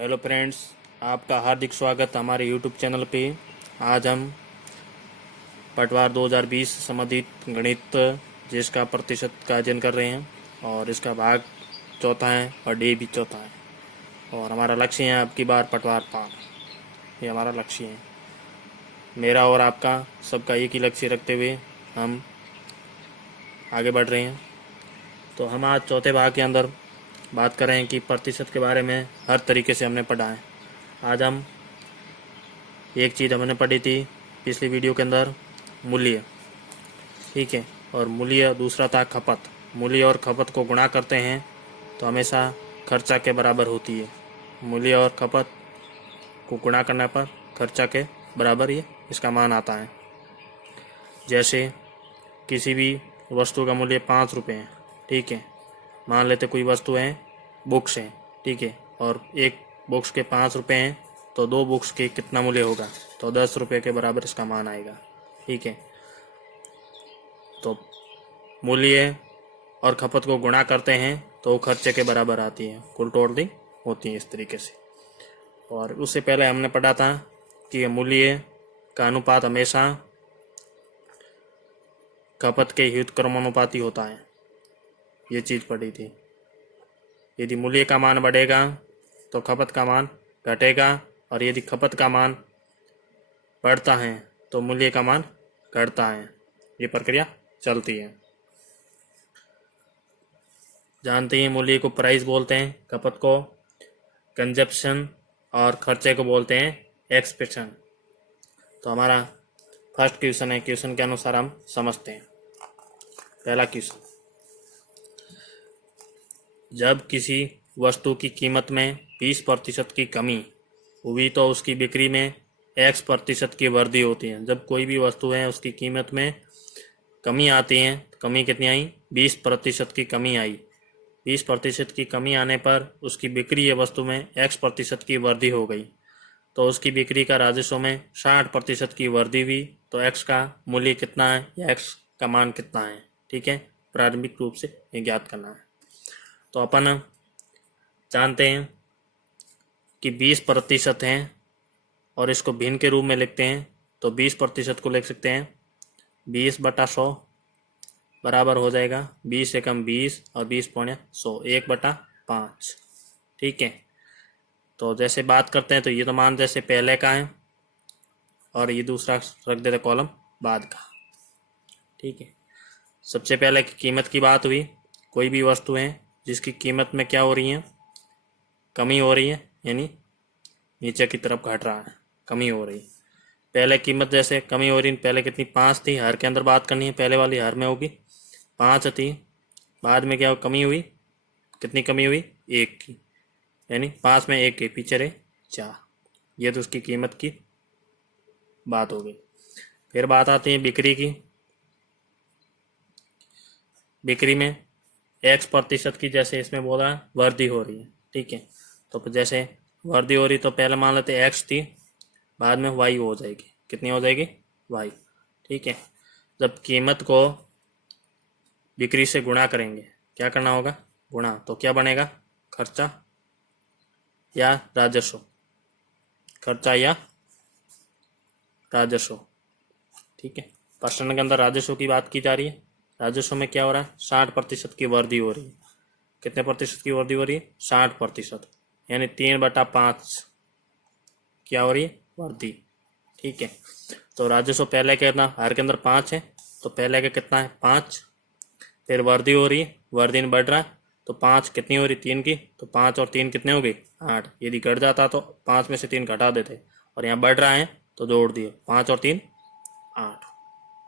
Hello friends, आपका हार्दिक स्वागत हमारे यूट्यूब चैनल पे। आज हम पटवार 2020 संबंधित गणित जिसका प्रतिशत का अध्ययन कर रहे हैं और इसका भाग चौथा है और डे भी चौथा है। और हमारा लक्ष्य है आपकी बार पटवार पार, ये हमारा लक्ष्य है। मेरा और आपका सबका एक ही लक्ष्य रखते हुए हम आगे बढ़ रहे हैं। तो हम आज चौथे भाग के अंदर बात कर रहे हैं कि प्रतिशत के बारे में हर तरीके से हमने पढ़ा है। आज हम एक चीज़ हमने पढ़ी थी पिछली वीडियो के अंदर, मूल्य, ठीक है। और मूल्य दूसरा था खपत। मूल्य और खपत को गुणा करते हैं तो हमेशा खर्चा के बराबर होती है। मूल्य और खपत को गुणा करने पर खर्चा के बराबर ये इसका मान आता है। जैसे किसी भी वस्तु का मूल्य 5 रुपये है, ठीक है। मान लेते कोई वस्तु है, बुक्स हैं, ठीक है, और एक बुक्स के 5 रुपये हैं तो 2 बुक्स के कितना मूल्य होगा, तो 10 रुपये के बराबर इसका मान आएगा, ठीक है। तो मूल्य और खपत को गुणा करते हैं तो खर्चे के बराबर आती है, कुल टोटलिंग होती है इस तरीके से। और उससे पहले हमने पढ़ा था कि मूल्य का अनुपात हमेशा खपत के व्युत्क्रमानुपाती होता है, ये चीज़ पढ़ी थी। यदि मूल्य का मान बढ़ेगा तो खपत का मान घटेगा, और यदि खपत का मान बढ़ता है तो मूल्य का मान घटता है। ये प्रक्रिया चलती है। जानते हैं मूल्य को प्राइस बोलते हैं, खपत को कंजप्शन और खर्चे को बोलते हैं एक्सपेंशन। तो हमारा फर्स्ट क्वेश्चन है, क्वेश्चन के अनुसार हम समझते हैं। पहला क्वेश्चन, जब किसी वस्तु की कीमत में 20% की कमी हुई तो उसकी बिक्री में X% की वृद्धि होती है। जब कोई भी वस्तु है उसकी कीमत में कमी आती है, कमी कितनी आई, 20% की कमी आई। 20% की कमी आने पर उसकी बिक्री है वस्तु में X% की वृद्धि हो गई, तो उसकी बिक्री का राजस्व में 60% की वृद्धि हुई। तो X का मूल्य कितना है या X का मान कितना है, ठीक है। प्रारंभिक रूप से ये ज्ञात करना है। तो अपन जानते हैं कि 20% हैं और इसको भिन्न के रूप में लिखते हैं, तो 20% को लिख सकते हैं 20/100 बराबर हो जाएगा 20 एकम 20 और 20/100 1/5, ठीक है। तो जैसे बात करते हैं तो ये तो मान जैसे पहले का है और ये दूसरा रख देते कॉलम बाद का, ठीक है। सबसे पहले की कीमत की बात हुई। कोई भी वस्तु है जिसकी कीमत में क्या हो रही है, कमी हो रही है, यानी नीचे की तरफ घट रहा है, कमी हो रही है। पहले कीमत जैसे कमी हो रही है, पहले कितनी 5 थी, हर के अंदर बात करनी है, पहले वाली हर में होगी 5 थी। बाद में क्या कमी हुई, कितनी कमी हुई, 1 की, यानी 5 में 1 के पीछे रहे 4। ये तो उसकी कीमत की बात हो गई। फिर बात आती है बिक्री की। बिक्री में X% की जैसे इसमें बोला वृद्धि हो रही है, ठीक है। तो जैसे वृद्धि हो रही तो पहले मान लेते X थी, बाद में Y हो जाएगी, कितनी हो जाएगी, Y, ठीक है। जब कीमत को बिक्री से गुणा करेंगे, क्या करना होगा, गुणा, तो क्या बनेगा, खर्चा या राजस्व, खर्चा या राजस्व, ठीक है। प्रश्न के अंदर राजस्व की बात की जा रही है। राजस्व में क्या हो रहा है, 60% की वृद्धि हो रही है। कितने प्रतिशत की वृद्धि हो रही है, 60%, यानी 3/5 क्या हो रही है, वृद्धि, ठीक है। तो राजस्व पहले कितना, हर के अंदर 5 है, तो पहले का कितना है 5, फिर वृद्धि हो रही है, वृद्धि में बढ़ रहा है, तो 5 कितनी हो रही, 3 की, तो 5 और 3 कितने हो गए, 8। यदि घट जाता तो 5 में से 3 घटा देते, और यहाँ बढ़ रहा है तो जोड़ दिए, 5 और 3 8,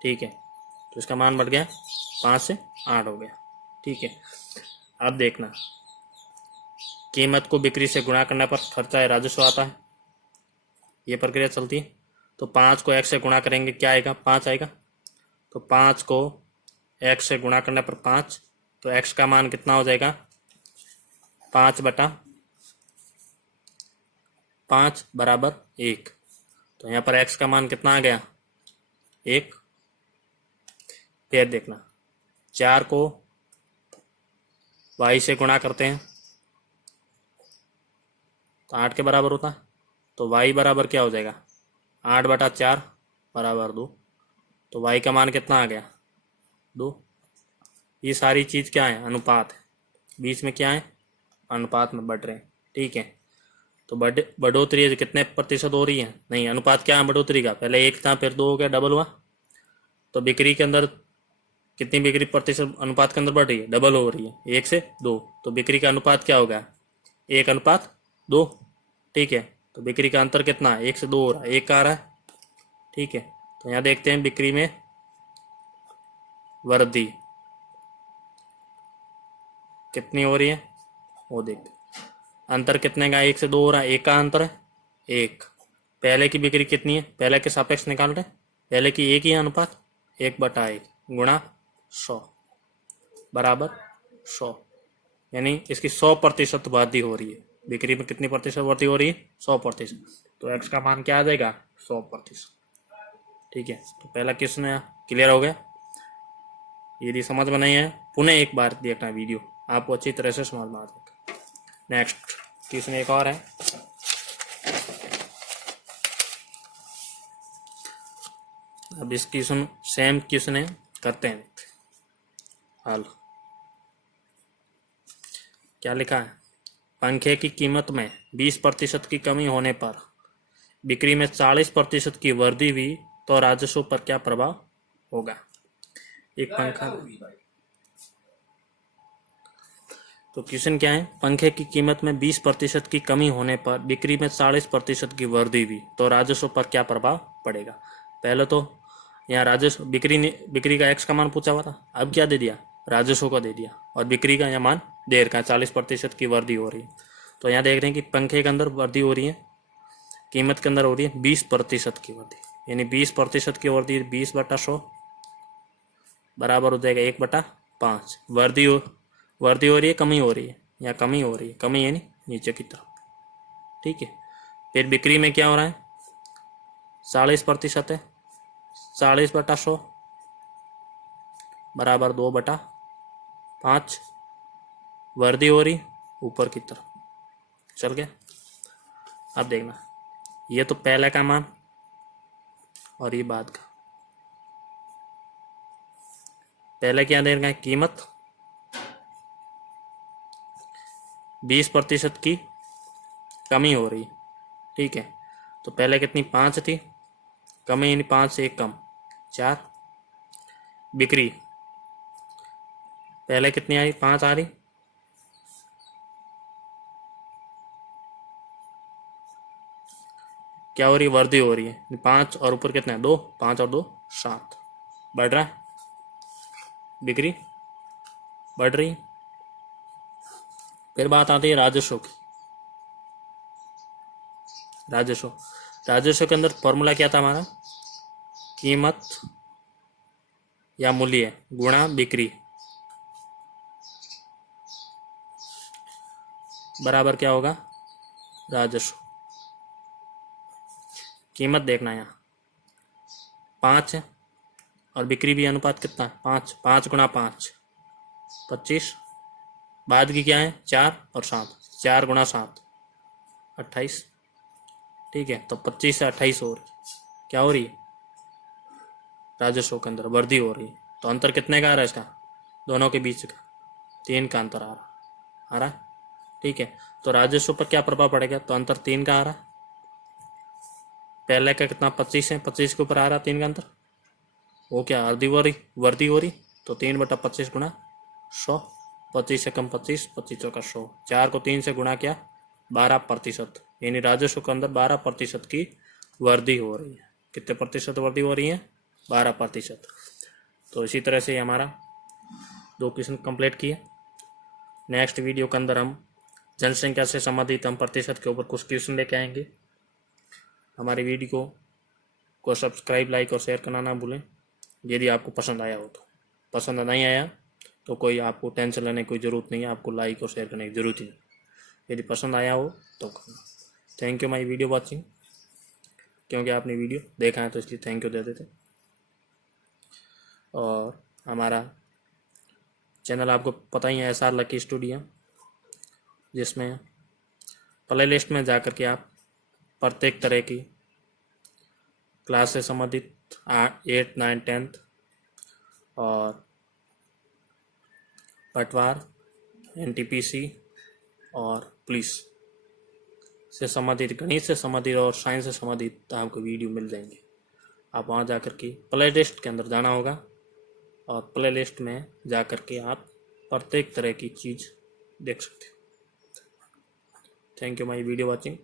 ठीक है। तो इसका मान बढ़ गया, 5 से 8 हो गया, ठीक है। अब देखना, कीमत को बिक्री से गुणा करने पर खर्चा या राजस्व आता है, ये प्रक्रिया चलती है। तो 5 को X से गुणा करेंगे, क्या आएगा, 5 आएगा। तो 5 को X से गुणा करने पर 5, तो X का मान कितना हो जाएगा, 5/5 बराबर 1। तो यहाँ पर X का मान कितना आ गया, 1। फिर देखना, 4 को Y से गुणा करते हैं तो 8 के बराबर होता है, तो y बराबर क्या हो जाएगा 8/4 बराबर 2। तो y का मान कितना आ गया 2। ये सारी चीज़ क्या है अनुपात है, बीच में क्या है अनुपात में बढ़ रहे हैं, ठीक है। तो बढ़ोतरी है कितने प्रतिशत हो रही है, नहीं अनुपात क्या है बढ़ोतरी का, पहले 1 था फिर 2 हो गया डबल हुआ। तो बिक्री के अंदर कितनी बिक्री प्रतिशत अनुपात के अंदर बढ़ रही है डबल हो रही है 1 से 2। तो बिक्री का अनुपात क्या होगा 1/2, ठीक है। तो बिक्री का अंतर कितना 1 से 2 हो रहा है, 1 का आ रहा है, ठीक है। तो यहाँ देखते हैं बिक्री में वृद्धि कितनी हो रही है, वो देखते अंतर कितने का 1 से 2 हो रहा है, 1 का अंतर है 1। पहले की बिक्री कितनी है, पहले के सापेक्ष निकाल रहे हैं, पहले की 1 ही है अनुपात 1/1 गुणा 100 बराबर 100, यानी इसकी 100% वृद्धि हो रही है। बिक्री में कितनी प्रतिशत वृद्धि हो रही है 100%। तो एक्स का मान क्या आ जाएगा 100%, ठीक है। तो पहला क्वेश्चन क्लियर हो गया। यदि समझ में नहीं है पुनः एक बार देखना वीडियो, आपको अच्छी तरह से समझ में आ जाएगा। नेक्स्ट क्वेश्चन एक और है, अब इस क्वेश्चन सेम क्वेश्चन है करते हैं हल। क्या लिखा है, पंखे की कीमत में 20% की कमी होने पर बिक्री में 40% की वृद्धि हुई तो राजस्व पर क्या प्रभाव होगा। एक पंखा, तो क्वेश्चन क्या है, पंखे की कीमत में 20% की कमी होने पर बिक्री में 40% की वृद्धि हुई तो राजस्व पर क्या प्रभाव पड़ेगा। पहले तो यहाँ राजस्व बिक्री का एक्स का मान पूछा हुआ था, अब क्या दे दिया राजस्व का दे दिया, और बिक्री का यहाँ मान दे रखा है 40% की वृद्धि हो रही है। तो यहाँ देख रहे हैं कि पंखे के अंदर वृद्धि हो रही है, कीमत के अंदर हो रही है 20% की वृद्धि, यानी 20% की वृद्धि 20/100 बराबर हो जाएगा 1/5। वृद्धि हो रही है कमी हो रही है, या कमी हो रही है, कमी यानी नीचे की तरफ, ठीक है। फिर बिक्री में क्या हो रहा है 40% है, 40/100 बराबर 2/5 वृद्धि हो रही ऊपर की तरफ, चल गया। अब देखना ये तो पहले का मान और ये बाद का, पहले क्या दे रखा है कीमत 20% की कमी हो रही, ठीक है। तो पहले कितनी 5 थी, कमी यानी 5 से 1 कम 4। बिक्री पहले कितनी आई 5 आ रही, क्या हो रही वृद्धि हो रही है 5 और ऊपर कितना है 2, 5 और 2 7 बढ़ रहा है, बिक्री बढ़ रही। फिर बात आती है राजस्व की, राजस्व के अंदर फॉर्मूला क्या था हमारा, कीमत या मूल्य गुणा बिक्री बराबर क्या होगा राजस्व। कीमत देखना है यहाँ 5 है और बिक्री भी अनुपात कितना है 5, 5 गुणा 5 25, बाद की क्या है 4 और 7, 4 गुणा 7 28, ठीक है। तो 25 से 28 हो रही, क्या हो रही है राजस्व के अंदर वृद्धि हो रही है। तो अंतर कितने का आ रहा है इसका, दोनों के बीच का 3 का अंतर आ रहा है, ठीक है। तो राजस्व पर क्या प्रभाव पड़ेगा, तो अंतर 3 का आ रहा है, पहले का कितना 25 है, 25 के ऊपर आ रहा 3 का अंतर, वो क्या अर्धी वृद्धि हो रही। तो 3/25 गुणा 100, 25 से कम 25, 25 का 100, 4 को 3 से गुणा किया 12%, यानी राजस्व के अंदर 12% की वृद्धि हो रही है। कितने प्रतिशत वृद्धि हो रही है 12%। तो इसी तरह से हमारा 2 क्वेश्चन कंप्लीट किए। नेक्स्ट वीडियो के अंदर हम जनसंख्या से संबंधित हम प्रतिशत के ऊपर कुछ क्वेश्चन लेके आएंगे। हमारी वीडियो को सब्सक्राइब लाइक और शेयर करना ना भूलें यदि आपको पसंद आया हो। तो पसंद नहीं आया तो कोई आपको टेंशन लेने की कोई ज़रूरत नहीं है, आपको लाइक और शेयर करने की ज़रूरत ही नहीं, यदि पसंद आया हो तो करना। Thank you my video watching, क्योंकि आपने वीडियो देखा है तो इसलिए थैंक यू दे देते। और हमारा चैनल आपको पता ही है SR लकी स्टूडियो, जिसमें प्ले लिस्ट में जा कर के आप प्रत्येक तरह की क्लास से संबंधित 8, 9, 10 और पटवार, NTPC और पुलिस से संबंधित, गणित से संबंधित और साइंस से संबंधित आपको वीडियो मिल जाएंगे। आप वहाँ जा कर के प्ले लिस्ट के अंदर जाना होगा और प्ले लिस्ट में जा कर के आप प्रत्येक तरह की चीज़ देख सकते हो। Thank you my video watching.